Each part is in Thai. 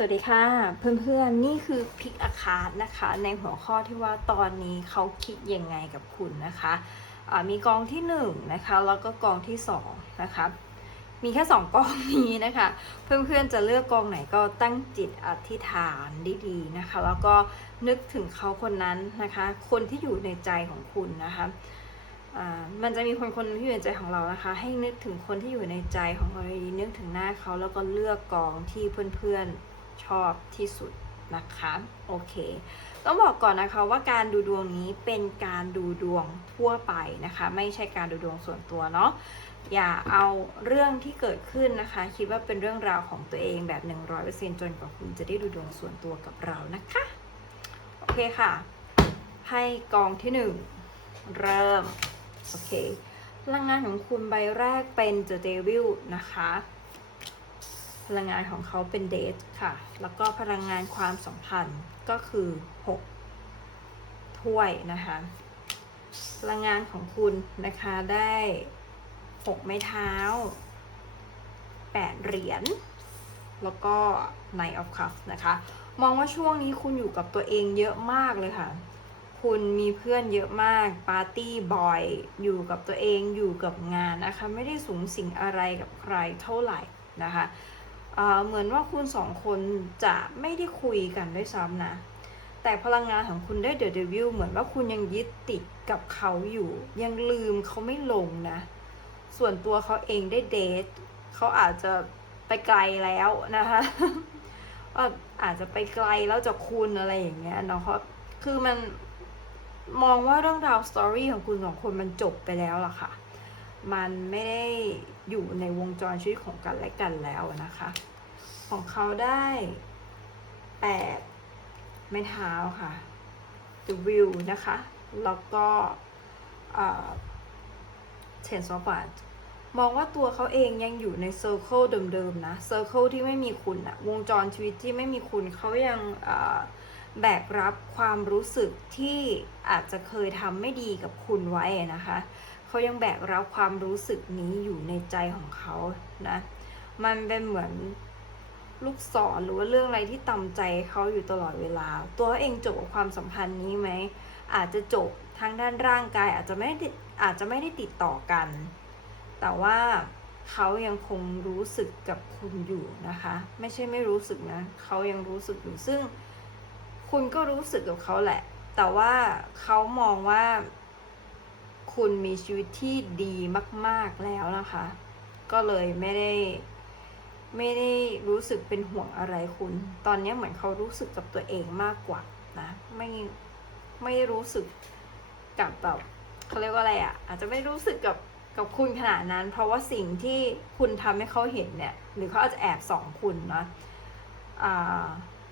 สวัสดีค่ะ เพื่อนๆ นี่คือพิกอาคาร์นะคะ ในหัวข้อที่ว่าตอนนี้เขาคิดยังไงกับคุณนะคะอ่ามีกองที่1นงนะคะแล้วก็กองที่2นะคะมีแค่ 2 กองนี้นะคะ เพื่อนๆจะเลือกกองไหนก็ตั้งจิตอธิษฐานดีๆนะคะ แล้วก็นึกถึงเขาคนนั้นนะคะ คนที่อยู่ในใจของคุณนะคะมันจะมีคนคนที่อยู่ในใจของเรานะคะ ให้นึกถึงคนที่อยู่ในใจของเราดีนึกถึงหน้าเขาแล้วก็เลือกกองที่เพื่อนๆ ชอบที่สุดนะคะโอเคต้องบอกก่อนนะคะว่าการดูดวงนี้เป็นการดูดวงทั่วไปนะคะ ไม่ใช่การดูดวงส่วนตัวเนาะอย่าเอาเรื่องที่เกิดขึ้นนะคะ คิดว่าเป็นเรื่องราวของตัวเองแบบ 100%จนกว่าคุณจะได้ดูดวงส่วนตัวกับเรานะคะโอเคค่ะให้กองที่หนึ่งเริ่มโอเคพลังงานของคุณใบแรกเป็น The Devil นะคะ พลังงานของเขาเป็นเดทค่ะ แล้วก็พลังงานความสัมพันธ์ก็คือ 6 ถ้วยนะคะ พลังงานของคุณนะคะได้ 6 ไม้เท้า 8 เหรียญ แล้วก็ n i g h t of Cups นะคะ มองว่าช่วงนี้คุณอยู่กับตัวเองเยอะมากเลยค่ะคุณมีเพื่อนเยอะมาก ปาร์ตี้บ่อย อยู่กับตัวเองอยู่กับงานนะคะ ไม่ได้สูงสิงอะไรกับใครเท่าไหร่นะคะ เหมือนว่าคุณสองคนจะไม่ได้คุยกันด้วยซ้ำนะ แต่พลังงานของคุณได้เดอะเดวิลเหมือนว่าคุณยังยึดติดกับเขาอยู่ ยังลืมเขาไม่ลงนะ ส่วนตัวเขาเองได้เดทเขาอาจจะไปไกลแล้วนะคะอะอาจจะไปไกลแล้วจากคุณอะไรอย่างเงี้ยเนาะเขาคือมันมองว่าเรื่องราวสตอรี่ของคุณสองคนมันจบไปแล้วล่ะค่ะ มันไม่ได้อยู่ในวงจรชีวิตของกันและกันแล้วนะคะ ของเขาได้แปดไม้เท้าค่ะ The Wheel นะคะ แล้วก็เชนซอฟ a ดมองว่าตัวเขาเองยังอยู่ในเซอร์เคิลเดิมๆนะเซอร์เคิลที่ไม่มีคุณอะวงจรชีวิตที่ไม่มีคุณเขายังแบกรับความรู้สึกที่อาจจะเคยทำไม่ดีกับคุณไว้นะคะ เขายังแบกรับความรู้สึกนี้อยู่ในใจของเขานะ มันเป็นเหมือนลูกศรหรือว่าเรื่องอะไรที่ตำใจเขาอยู่ตลอดเวลา ตัวเองจบกับความสัมพันธ์นี้ไหม อาจจะจบทางด้านร่างกาย อาจจะไม่ได้ติดอาจจะไม่ได้ติดต่อกัน แต่ว่าเขายังคงรู้สึกกับคุณอยู่นะคะ ไม่ใช่ไม่รู้สึกนะเขายังรู้สึกอยู่ซึ่ง คุณก็รู้สึกกับเขาแหละ แต่ว่าเขามองว่า คุณมีชีวิตที่ดีมาก ๆแล้วนะคะ ก็เลยไม่ได้ ไม่ได้รู้สึกเป็นห่วงอะไรคุณ ตอนนี้เหมือนเขารู้สึกกับตัวเองมากกว่านะไม่ไม่รู้สึกกับแบบเขาเรียกว่าอะไรอะ่ะ อาจจะไม่รู้สึกกับกับคุณขนาดนั้น เพราะว่าสิ่งที่คุณทำให้เขาเห็นเนี่ย หรือเขาอาจจะแอบส่องคุณนะอ่า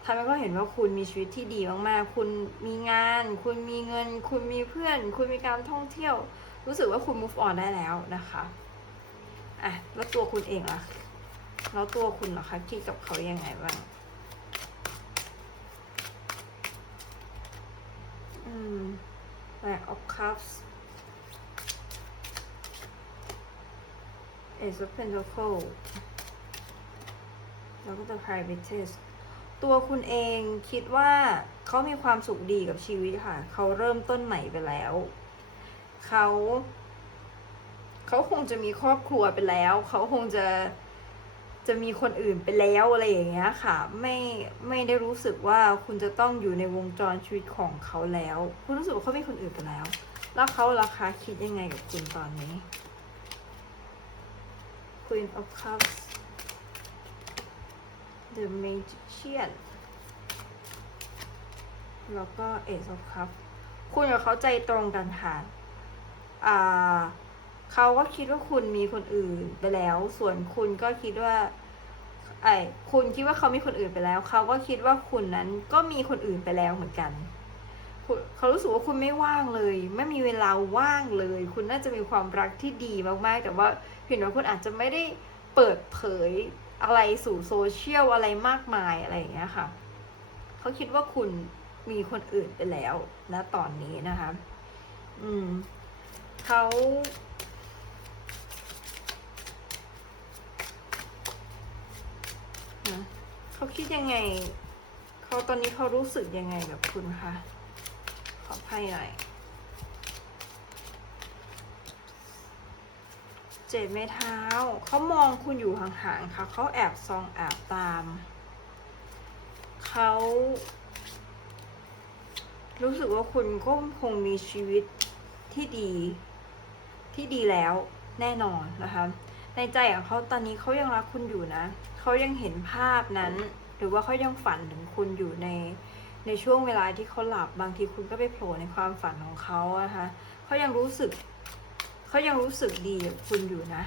ทำให้เขาเห็นว่าคุณมีชีวิตที่ดีมากๆ คุณมีงาน คุณมีเงิน คุณมีเพื่อน คุณมีการท่องเที่ยว รู้สึกว่าคุณ move on ได้แล้วนะคะ อะ แล้วตัวคุณเองล่ะ แล้วตัวคุณล่ะคะคิดกับเขายังไงบ้าง อืม Back of Cups Ace of Pentacles แล้วก็ The Privateess ตัวคุณเองคิดว่าเขามีความสุขดีกับชีวิตค่ะ เขาเริ่มต้นใหม่ไปแล้ว เขาเขาคงจะมีครอบครัวไปแล้ว เขาคงจะจะมีคนอื่นไปแล้วอะไรอย่างเงี้ยค่ะ ไม่ไม่ได้รู้สึกว่าคุณจะต้องอยู่ในวงจรชีวิตของเขาแล้ว คุณรู้สึกว่าเขามีคนอื่นไปแล้ว แล้วเขาราคาคิดยังไงกับคุณตอนนี้ Queen of Cups The Magician แล้วก็ Ace of Cups คุณกับเขาใจตรงกันค่ะอ่าเขาก็คิดว่าคุณมีคนอื่นไปแล้ว ส่วนคุณก็คิดว่าไอ้คุณคิดว่าเขามีคนอื่นไปแล้ว เขาก็คิดว่าคุณนั้นก็มีคนอื่นไปแล้วเหมือนกัน เขารู้สึกว่าคุณไม่ว่างเลย ไม่มีเวลาว่างเลย คุณน่าจะมีความรักที่ดีมากๆ แต่ว่าเห็นว่าคุณอาจจะไม่ได้เปิดเผย อะไรสู่โซเชียลอะไรมากมายอะไรอย่างเงี้ยค่ะเขาคิดว่าคุณมีคนอื่นไปแล้วนะตอนนี้นะคะ อืมเขาเขาคิดยังไง เขาตอนนี้เขารู้สึกยังไงกับคุณคะ ขอไพ่หน่อย เจ็บไม้เท้า เขามองคุณอยู่ห่างๆค่ะ เขาแอบซองแอบตาม เขารู้สึกว่าคุณก็คงมีชีวิตที่ดี ที่ดีแล้วแน่นอนนะคะ ในใจของเขาตอนนี้เขายังรักคุณอยู่นะ เขายังเห็นภาพนั้น หรือว่าเขายังฝันถึงคุณอยู่ในในช่วงเวลาที่เขาหลับบางทีคุณก็ไปโผล่ในความฝันของเขาอะคะเขายังรู้สึก เขายังรู้สึกดีกับคุณอยู่นะ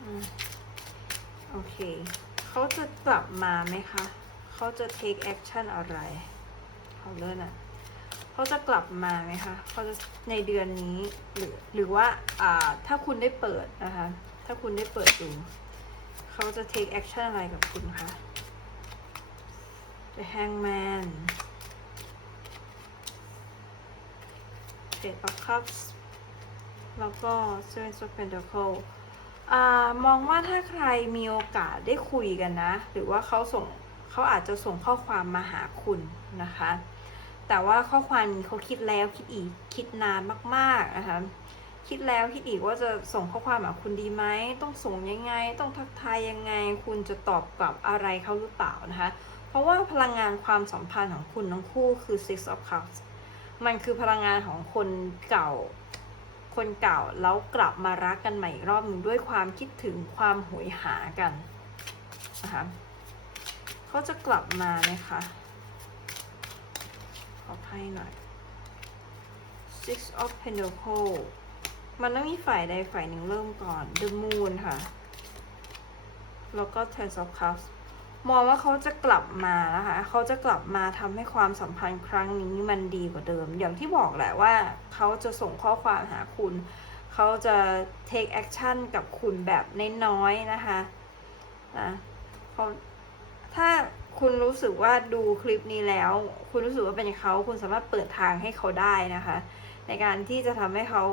อืมโอเค เขาจะกลับมาไหมคะ เขาจะ take action อะไรเขาเลิศอะเขาจะกลับมาไหมคะ เขาจะในเดือนนี้หรือหรือว่าอ่าถ้าคุณได้เปิดนะคะ ถ้าคุณได้เปิดดู เขาจะ take action อะไรกับคุณคะ The Hangman Eight of Cups แล้วก็ Seven of Pentacles อ่ามองว่าถ้าใครมีโอกาสได้คุยกันนะ หรือว่าเขาส่งเขาอาจจะส่งข้อความมาหาคุณนะคะ แต่ว่าข้อความเขาคิดแล้วคิดอีกคิดนานมากๆนะคะคิดแล้วคิดอีกว่าจะส่งข้อความหาคุณดีไหมต้องส่งยังไง ต้องทักทายยังไง คุณจะตอบกลับอะไรเขาหรือเปล่านะคะ เพราะว่าพลังงานความสัมพันธ์ของคุณทั้งคู่คือ Six of Cups มันคือพลังงานของคนเก่า คนเก่าแล้วกลับมารักกันใหม่อีกรอบหนึ่งด้วยความคิดถึงความโหยหากันนะคะเขาจะกลับมาไหมคะขอไพ่หน่อย Six of Pentacles มันต้องมีฝ่ายใดฝ่ายหนึ่งเริ่มก่อน The Moon ค่ะ แล้วก็ Ten of Cups มองว่าเขาจะกลับมานะคะ เขาจะกลับมาทำให้ความสัมพันธ์ครั้งนี้มันดีกว่าเดิม อย่างที่บอกแหละว่าเขาจะส่งข้อความหาคุณ เขาจะ take action กับคุณแบบน้อยๆนะคะนะเขาถ้าคุณรู้สึกว่าดูคลิปนี้แล้ว คุณรู้สึกว่าเป็นเขาคุณสามารถเปิดทางให้เขาได้นะคะ ในการที่จะทำให้เขา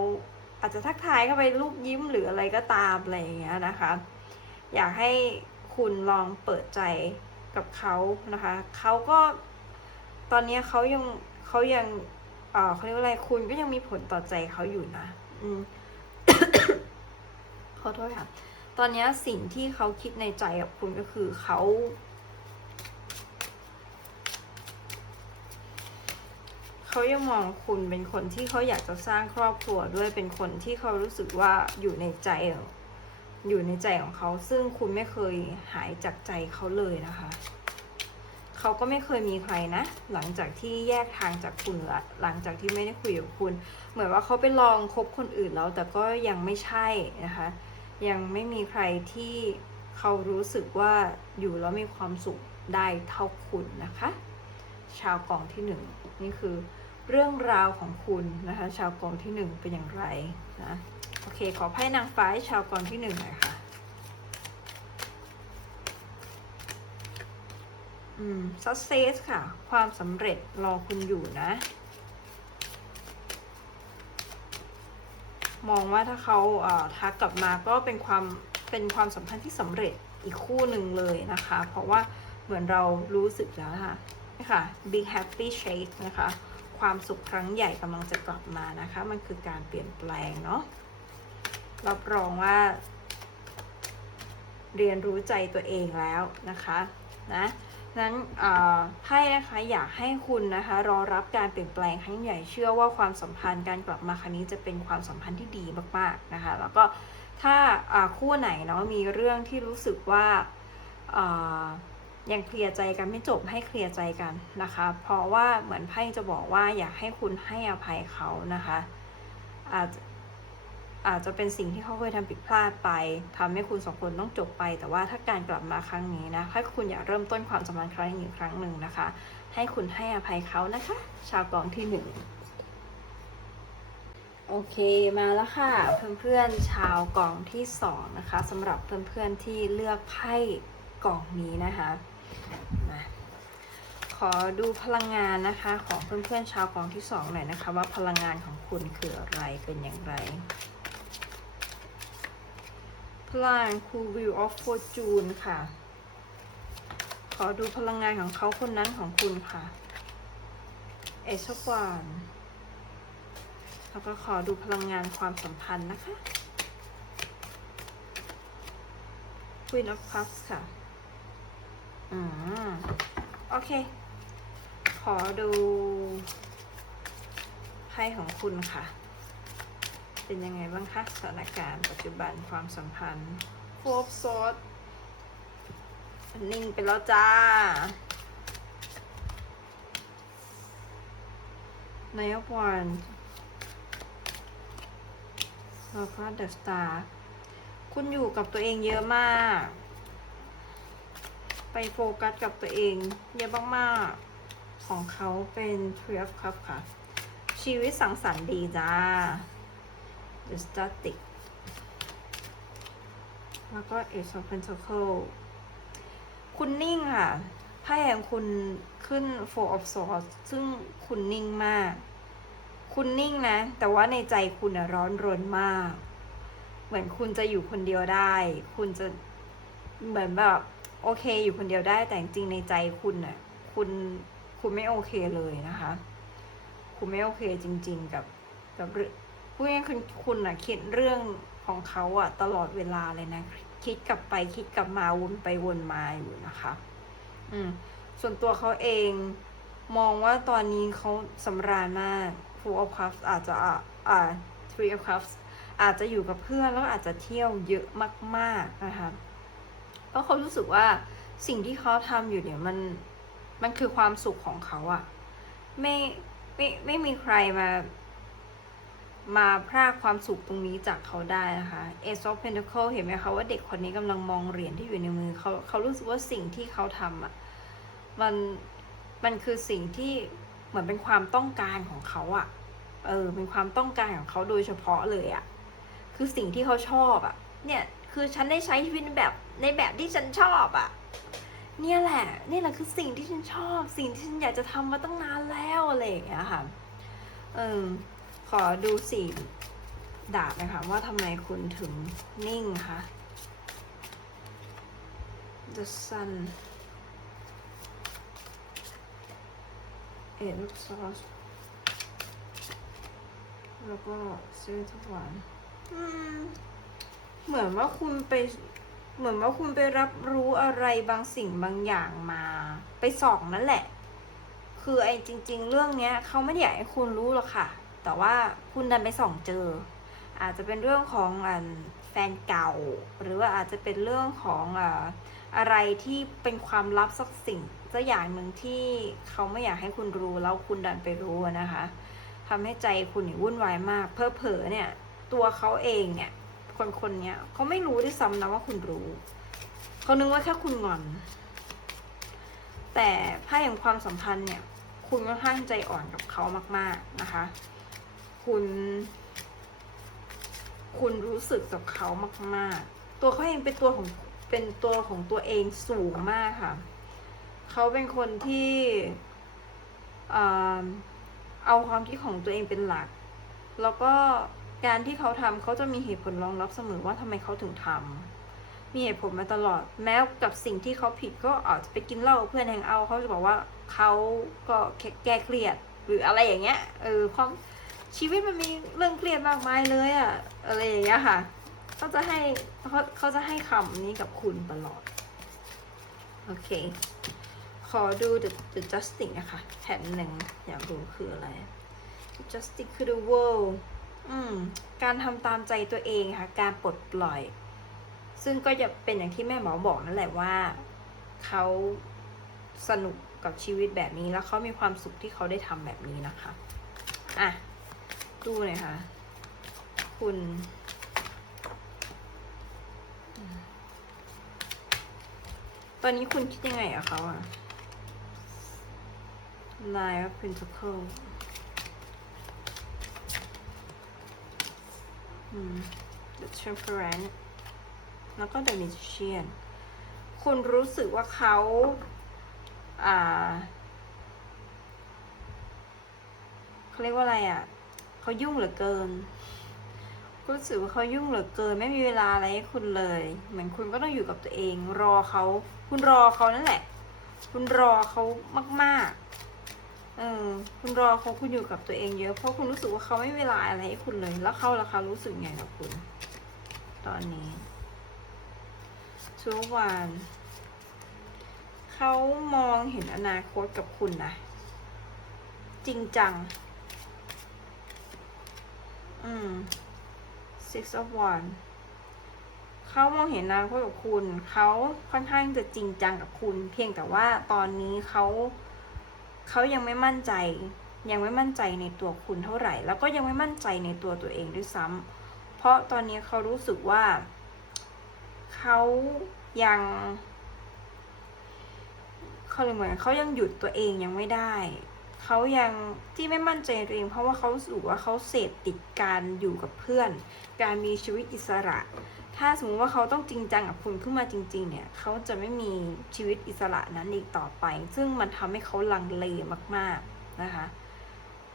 อาจจะทักทายเข้าไปรูปยิ้มหรืออะไรก็ตามอะไรอย่างเงี้ยนะคะ อยากให้ คุณลองเปิดใจกับเขานะคะเขาก็ตอนนี้เขายังเขายังเออเขาเรียกว่าอะไรคุณก็ยังมีผลต่อใจเขาอยู่นะ อืมขอโทษค่ะ ตอนนี้สิ่งที่เขาคิดในใจกับคุณก็คือเขาเขายังมองคุณเป็นคนที่เขาอยากจะสร้างครอบครัวด้วยเป็นคนที่เขารู้สึกว่าอยู่ในใจข อยู่ในใจของเขา ซึ่งคุณไม่เคยหายจากใจเขาเลยนะคะ เขาก็ไม่เคยมีใครนะ หลังจากที่แยกทางจากคุณละหลังจากที่ไม่ได้คุยกับคุณ เหมือนว่าเขาไปลองคบคนอื่นแล้วแต่ก็ยังไม่ใช่นะคะ ยังไม่มีใครที่เขารู้สึกว่าอยู่แล้วมีความสุขได้เท่าคุณนะคะ ชาวกองที่หนึ่งนี่คือเรื่องราวของคุณนะคะ ชาวกองที่หนึ่งเป็นอย่างไรนะ โอเค ขอไพ่นางฟ้าให้ชาวกองที่หนึ่งหน่อยค่ะ อืม success ค่ะ ความสำเร็จรอคุณอยู่นะ มองว่าถ้าเขาเอ่อทักกลับมาก็เป็นความ เป็นความสัมพันธ์ที่สำเร็จอีกคู่หนึ่งเลยนะคะ เพราะว่าเหมือนเรารู้สึกแล้วค่ะนี่ค่ะ big happy shake นะคะ ความสุขครั้งใหญ่กำลังจะกลับมานะคะ มันคือการเปลี่ยนแปลงเนาะ รับรองว่า เรียนรู้ใจตัวเองแล้วนะคะนะนั้นไพ่นะคะอยากให้คุณนะคะรอรับการเปลี่ยนแปลงครั้งใหญ่เชื่อว่าความสัมพันธ์การกลับมาครั้งนี้จะเป็นความสัมพันธ์ที่ดีมากๆนะคะแล้วก็ถ้าคู่ไหนเนาะมีเรื่องที่รู้สึกว่ายังเคลียร์ใจกันไม่จบให้เคลียร์ใจกันนะคะ เพราะว่าเหมือนไพ่จะบอกว่าอยากให้คุณให้อภัยเขานะคะอาจ อาจจะเป็นสิ่งที่เขาเคยทำผิดพลาดไปทำให้คุณสองคนต้องจบไป แต่ว่าถ้าการกลับมาครั้งนี้นะ ถ้าคุณอยากเริ่มต้นความสัมพันธ์ครั้งนี้อีกครั้งหนึ่งนะคะ ให้คุณให้อภัยเขานะคะ ชาวกองที่หนึ่งโอเคมาแล้วค่ะ เพื่อนๆชาวกองที่สองนะคะสำหรับเพื่อนๆที่เลือกไพ่กล่องนี้นะคะมาขอดูพลังงานนะคะ ของเพื่อนๆชาวกองที่สองหน่อยนะคะ ว่าพลังงานของคุณคืออะไรเป็นอย่างไร พลังคูวิวออฟฟอร์จูนค่ะ ขอดูพลังงานของเขาคนนั้นของคุณค่ะ เอชวานแล้วก็ขอดูพลังงานความสัมพันธ์นะคะ Queen of Cups ค่ะ อืม โอเค ขอดูไพ่ของคุณค่ะ เป็นยังไงบ้างคะสถานการณ์ปัจจุบันความสัมพันธ์ Four of Swords นิ่งไปแล้วจ้า n i g h of Wands แล้วก็ The Star คุณอยู่กับตัวเองเยอะมาก ไปโฟกัสกับตัวเองเยอะมากๆ ของเขาเป็น Three of Cups ค่ะ ชีวิตสังสรรค์ดีจ้า The Static แล้วก็ Ace of Pentacles คุณนิ่งค่ะไพ่แห่งคุณขึ้น Four of Swords ซึ่งคุณนิ่งมาก คุณนิ่งนะ แต่ว่าในใจคุณอะร้อนรนมาก เหมือนคุณจะอยู่คนเดียวได้ คุณจะเหมือนแบบโอเค อยู่คนเดียวได้ แต่จริงในใจคุณน่ะ คุณคุณไม่โอเคเลยนะคะ คุณไม่โอเคจริง ๆ กับกับ พูดง่ายคือคุณน่ะคิดเรื่องของเขาอะตลอดเวลาเลยนะ คิดกลับไปคิดกลับมาวนไปวนมาอยู่นะคะ อืม ส่วนตัวเขาเองมองว่าตอนนี้เขาสำราญมาก Four of Cups อาจจะอ่าอ่า Three of Cups อาจจะอยู่กับเพื่อนแล้วอาจจะเที่ยวเยอะมาก ๆ นะคะเพราะเขารู้สึกว่าสิ่งที่เขาทำอยู่เนี่ยมันมันคือความสุขของเขาอะไม่ไม่ไม่มีใครมา มาพรากความสุขตรงนี้จากเขาได้นะคะ Ace of Pentacle เห็นไหมคะว่าเด็กคนนี้กำลังมองเหรียญที่อยู่ในมือเขาเขารู้สึกว่าสิ่งที่เขาทำอะมันมันคือสิ่งที่เหมือนเป็นความต้องการของเขาอะเออเป็นความต้องการของเขาโดยเฉพาะเลยอะคือสิ่งที่เขาชอบอะเนี่ยคือฉันได้ใช้ชีวิตแบบในแบบที่ฉันชอบอะเนี่ยแหละนี่แหละคือสิ่งที่ฉันชอบ สิ่งที่ฉันอยากจะทำมาตั้งนานแล้วอะไรอย่างเงี้ยค่ะเออ ขอดูสี่ดาบนะคะว่าทำไมคุณถึงนิ่งคะ The Sun Eight of Swords แล้วก็ Seven of Wands อืมเหมือนว่าคุณไปเหมือนว่าคุณไปรับรู้อะไรบางสิ่งบางอย่างมา ไปส่องนั่นแหละ คือไอ้จริง ๆ เรื่องเนี้ยเขาไม่ได้อยากให้คุณรู้หรอกค่ะ แต่ว่าคุณดันไปส่องเจอ อาจจะเป็นเรื่องของอแฟนเก่า หรือว่าอาจจะเป็นเรื่องของอ่าอะไรที่เป็นความลับสักสิ่งสักอย่างหนึ่งที่เขาไม่อยากให้คุณรู้แล้วคุณดันไปรู้นะคะทำให้ใจคุณวุ่นวายมาก เพอเพอเนี่ย ตัวเขาเองเนี่ย คนคนเนี้ยเขาไม่รู้ด้วยซ้ำนะว่าคุณรู้เขานึกว่าแค่คุณงอน แต่ไพ่แห่งความสัมพันธ์เนี่ย คุณค่อนข้างใจอ่อนกับเขามาก ๆนะคะ คุณ คุณรู้สึกกับเขามาก ๆ ตัวเขาเองเป็นตัวของเป็นตัวของตัวเองสูงมากค่ะ เขาเป็นคนที่เอาความคิดของตัวเองเป็นหลัก แล้วก็การที่เขาทำเขาจะมีเหตุผลรองรับเสมอว่าทำไมเขาถึงทำมีเหตุผลมาตลอด แม้กับสิ่งที่เขาผิดก็อาจจะไปกินเหล้าเพื่อนแฮงเอาเขาจะบอกว่าเขาก็แค่แก้เครียดหรืออะไรอย่างเงี้ย เออความ ชีวิตมันมีเรื่องเครียดมากมายเลยอะอะไรอย่างเงี้ยค่ะเขาจะให้เขาเขาจะให้คำนี้กับคุณตลอด โอเค ขอดู the the justice นะคะแผ่นหนึ่งอยากรู้คืออะไร justice คือ the world อืม การทำตามใจตัวเองค่ะ การปลดปล่อย ซึ่งก็จะเป็นอย่างที่แม่หมอบอกนั่นแหละว่า เขาสนุกกับชีวิตแบบนี้แล้วเขามีความสุขที่เขาได้ทำแบบนี้นะคะ อะ ดูหน่อยค่ะ คุณ ตอนนี้คุณคิดยังไงอะเขาอะ Nine of Pentacles อืม The Temperance แล้วก็ The Magician คุณรู้สึกว่าเขาอ่าเขาเรียกว่าอะไรอะ เขายุ่งเหลือเกิน รู้สึกว่าเขายุ่งเหลือเกิน ไม่มีเวลาอะไรให้คุณเลย เหมือนคุณก็ต้องอยู่กับตัวเอง รอเขา คุณรอเขานั่นแหละ คุณรอเขามากๆ เออ คุณรอเขาคุณอยู่กับตัวเองเยอะ เพราะคุณรู้สึกว่าเขาไม่มีเวลาอะไรให้คุณเลย แล้วเขาล่ะคะรู้สึกไงกับคุณ ตอนนี้ชัววานเขามองเห็นอนาคตกับคุณนะจริงจัง อืม six of one เขามองเห็นอนาคตกับคุณ เขาค่อนข้างจะจริงจังกับคุณ เพียงแต่ว่าตอนนี้เขาเขายังไม่มั่นใจ ยังไม่มั่นใจในตัวคุณเท่าไหร่ แล้วก็ยังไม่มั่นใจในตัวตัวเองด้วยซ้ำเพราะตอนนี้เขารู้สึกว่าเขายังเขาเลยเหมือนเขายังหยุดตัวเองยังไม่ได้ เขายังที่ไม่มั่นใจในตัวเองเพราะว่าเขารู้สึกว่าเขาเสพติดการอยู่กับเพื่อน การมีชีวิตอิสระ ถ้าสมมติว่าเขาต้องจริงจังกับคุณขึ้นมาจริง ๆ เนี่ยเขาจะไม่มีชีวิตอิสระนั้นอีกต่อไป ซึ่งมันทำให้เขาลังเลมาก ๆนะคะ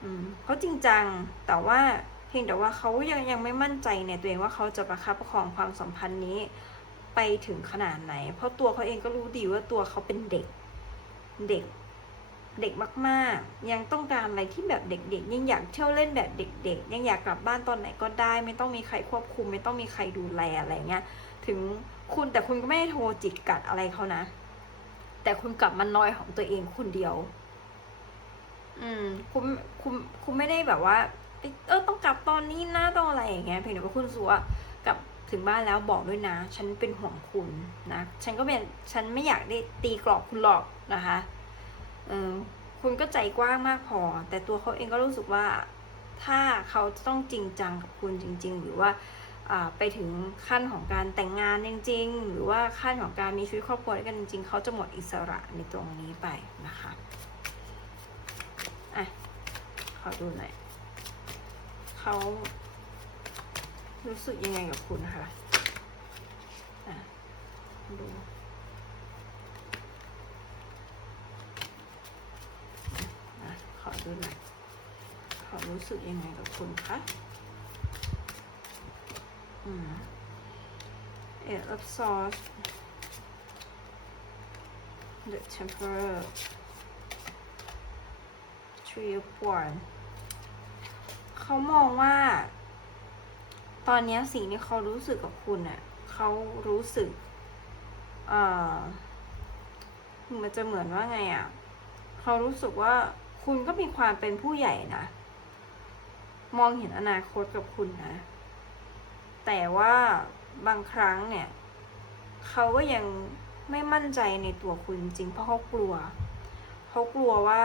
อืมเขาจริงจังแต่ว่าเพียงแต่ว่าเขายังยังไม่มั่นใจในตัวเองว่าเขาจะประคับประคองความสัมพันธ์นี้ไปถึงขนาดไหน เพราะตัวเขาเองก็รู้ดีว่าตัวเขาเป็นเด็ก เด็ก เด็กมากๆ ยังต้องการอะไรที่แบบเด็กๆ ยังอยากเที่ยวเล่นแบบเด็ก ๆ ยังอยากกลับบ้านตอนไหนก็ได้ ไม่ต้องมีใครควบคุม ไม่ต้องมีใครดูแลอะไรเงี้ย ถึงคุณแต่คุณก็ไม่ได้โทรจิกกัดอะไรเขานะ แต่คุณกลับมานอยของตัวเองคนเดียว อืม คุณคุณคุณไม่ได้แบบว่า เออต้องกลับตอนนี้นะต้องอะไรอย่างเงี้ยเพียงแต่ว่าคุณสึกว่ากลับถึงบ้านแล้วบอกด้วยนะ ฉันเป็นห่วงคุณนะ ฉันก็เป็น ฉันไม่อยากได้ตีกรอบคุณหรอกนะคะ เออคุณก็ใจกว้างมากพอ แต่ตัวเขาเองก็รู้สึกว่าถ้าเขาจะต้องจริงจังกับคุณจริง ๆ หรือว่าอ่าไปถึงขั้นของการแต่งงานจริง ๆ หรือว่าขั้นของการมีชีวิตครอบครัวด้วยกันจริง ๆ เขาจะหมดอิสระในตรงนี้ไปนะคะอะขอดูหน่อยเขารู้สึกยังไงกับคุณคะอะดูอะขอ ดูหน่อยเขารู้สึกยังไงกับคุณคะอืม Eight of Swords The Temperor Three of w a n d เขามองว่า ตอนนี้สิ่งที่เขารู้สึกกับคุณอะ่ะเขารู้สึก เอ่อมันจะเหมือนว่าไงอะ่ะ เขารู้สึกว่า คุณก็มีความเป็นผู้ใหญ่นะ มองเห็นอนาคตกับคุณนะ แต่ว่าบางครั้งเนี่ย เขาก็ยังไม่มั่นใจในตัวคุณจริงเพราะเขากลัว เขากลัวว่า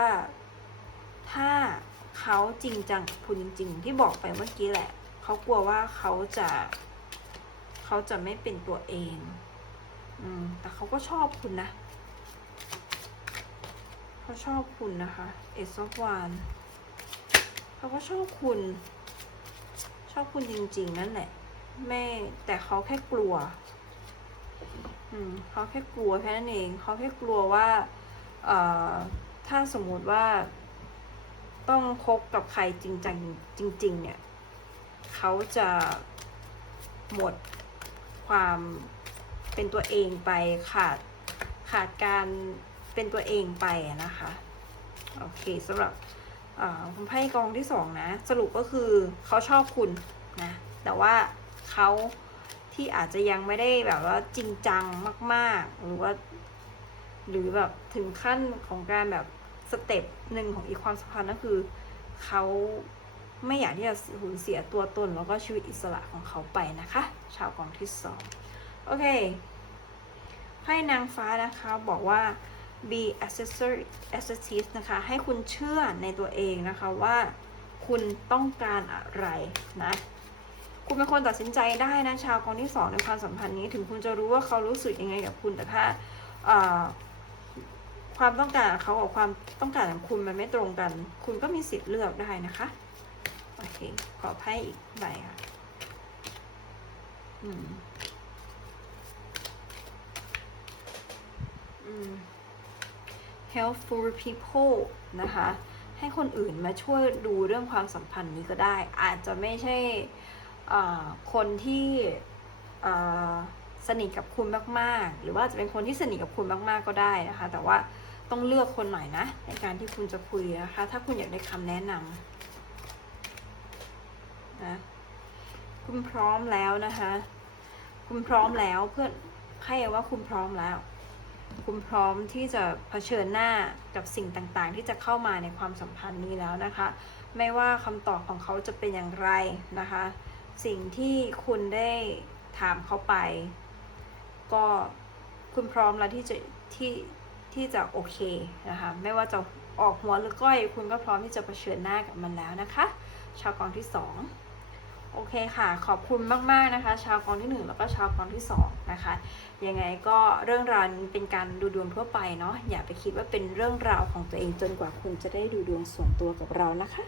ถ้าเขาจริงจังคุณจริง ๆ ที่บอกไปเมื่อกี้แหละ เขากลัวว่าเขาจะ เขาจะไม่เป็นตัวเอง อืม แต่เขาก็ชอบคุณนะ เขาชอบคุณนะคะ เอซอฟวานเขาก็ชอบคุณ ชอบคุณจริง ๆ นั่นแหละ แม่แต่เขาแค่กลัว อืมเขาแค่กลัวแค่นั้นเองเขาแค่กลัวว่าเอ่อถ้าสมมุติว่า ต้องคบกับใครจริงจังจริง ๆ เนี่ยเขาจะหมดความเป็นตัวเองไปขาดขาดการ เป็นตัวเองไปนะคะ โอเคสำหรับไพ่กองที่สองนะ สรุปก็คือเขาชอบคุณนะ แต่ว่าเขาที่อาจจะยังไม่ได้แบบว่าจริงจังมาก ๆ หรือว่า หรือแบบถึงขั้นของการแบบสเต็ปหนึ่งของอีกความสัมพันธ์ก็คือเขาไม่อยากที่จะสูญเสียตัวตนแล้วก็ชีวิตอิสระของเขาไปนะคะ ชาวกองที่สองโอเคไพ่นางฟ้านะคะบอกว่า be assertive นะคะ ให้คุณเชื่อในตัวเองนะคะว่าคุณต้องการอะไรนะ คุณเป็นคนตัดสินใจได้นะ ชาวกองที่สองในความสัมพันธ์นี้ ถึงคุณจะรู้ว่าเขารู้สึกยังไงกับคุณ แต่ถ้าความต้องการของเขากับความต้องการของคุณมันไม่ตรงกัน คุณก็มีสิทธิ์เลือกได้นะคะ โอเค ขอไพ่อีกใบค่ะ อืม อืม helpful people นะคะ ให้คนอื่นมาช่วยดูเรื่องความสัมพันธ์นี้ก็ได้ อาจจะไม่ใช่คนที่สนิทกับคุณมากๆ หรือว่าจะเป็นคนที่สนิทกับคุณมากๆก็ได้นะคะ แต่ว่าต้องเลือกคนหน่อยนะ ในการที่คุณจะคุยนะคะ ถ้าคุณอยากได้คำแนะนำนะคุณพร้อมแล้วนะคะ คุณพร้อมแล้วเพื่อนให้ว่าคุณพร้อมแล้ว คุณพร้อมที่จะเผชิญหน้ากับสิ่งต่างๆ ที่จะเข้ามาในความสัมพันธ์นี้แล้วนะคะ ไม่ว่าคำตอบของเขาจะเป็นอย่างไรนะคะ สิ่งที่คุณได้ถามเขาไป ก็คุณพร้อมแล้วที่จะที่ที่จะโอเคนะคะไม่ว่าจะออกหัวหรือก้อย คุณก็พร้อมที่จะเผชิญหน้ากับมันแล้วนะคะ ชาวกองที่สอง โอเคค่ะ ขอบคุณมาก ๆ นะคะ ชาวกองที่ 1 แล้วก็ชาวกองที่ 2 นะคะ ยังไงก็เรื่องราวนี้เป็นการดูดวงทั่วไปเนาะอย่าไปคิดว่าเป็นเรื่องราวของตัวเองจนกว่าคุณจะได้ดูดวงส่วนตัวกับเรานะคะ